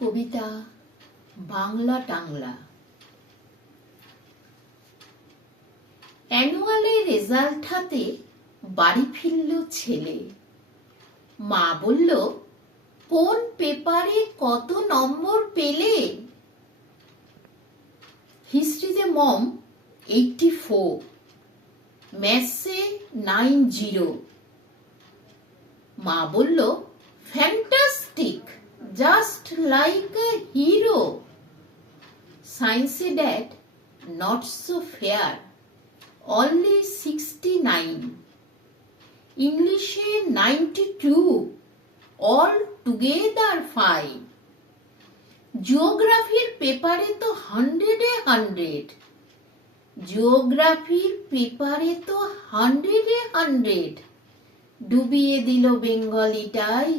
কবিতা বাংলা টাংলা। অ্যানুয়ালে result হাতে বাড়ি ফিরল ছেলে। মা বলল, কোন পেপারে কত নম্বর পেলে? হিস্ট্রিতে মম 84, ম্যাথসে 90। মা বলল, fantastic, just like a hero. সায়েন্সে dad not so fair, only 69। ইংলিশে 92, all together 5। জিওগ্রাফির পেপারে তো 100-এ 100। জিওগ্রাফির পেপারে তো 100-এ 100। ডুবিয়ে দিল বেঙ্গলিটাই,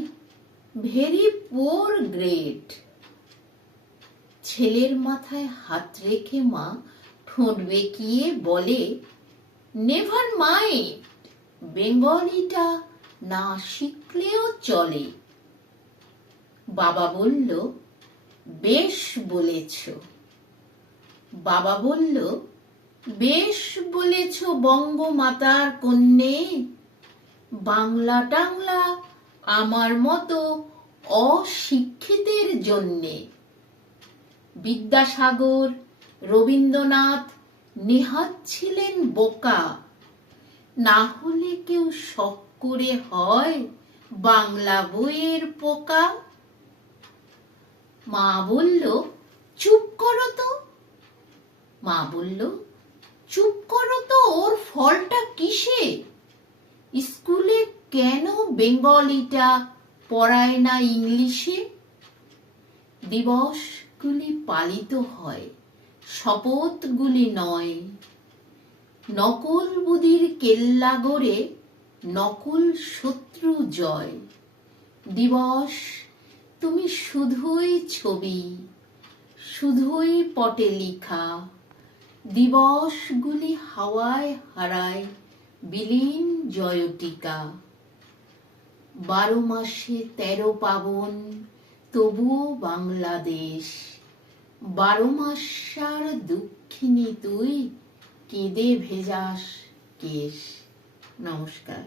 ভেরি পুয়ার গ্রেড। ছেলের মাথায় হাত রেখে মা ঠোঁট বেঁকিয়ে বলে, নেভার মাইন্ড, বেঙ্গলিটা না শিখলেও চলে। বাবা বলল, বেশ বলেছ। বাবা বলল, বেশ বলেছ বঙ্গমাতার কন্যে, বাংলা টাংলা আমার মতো অশিক্ষিতের জন্যে। বিদ্যাসাগর, রবীন্দ্রনাথ নেহাত ছিলেন বোকা, না হলে কেউ শখ করে হয় বাংলা বইয়ের পোকা। মা বলল, চুপ করো তো। মা বলল, চুপ করো তো, ওর ফলটা কিসে? স্কুলে কেন বেঙ্গলিটা পড়ায় না ইংলিশে? দিবসগুলি পালিত হয়, শপথগুলি নয়। নকল বুদ্ধির কেল্লা গড়ে নকল শত্রু জয়। দিবস তুমি শুধুই ছবি, শুধুই পটে লিখা। দিবসগুলি হাওয়ায় হারায় বিলীন জয়টিকা। 12 মাসে 13 পাবন, তবুও বাংলাদেশ। 12 মাসার দুঃখিনী তুই, কেঁদে ভেজাস কেশ। নমস্কার।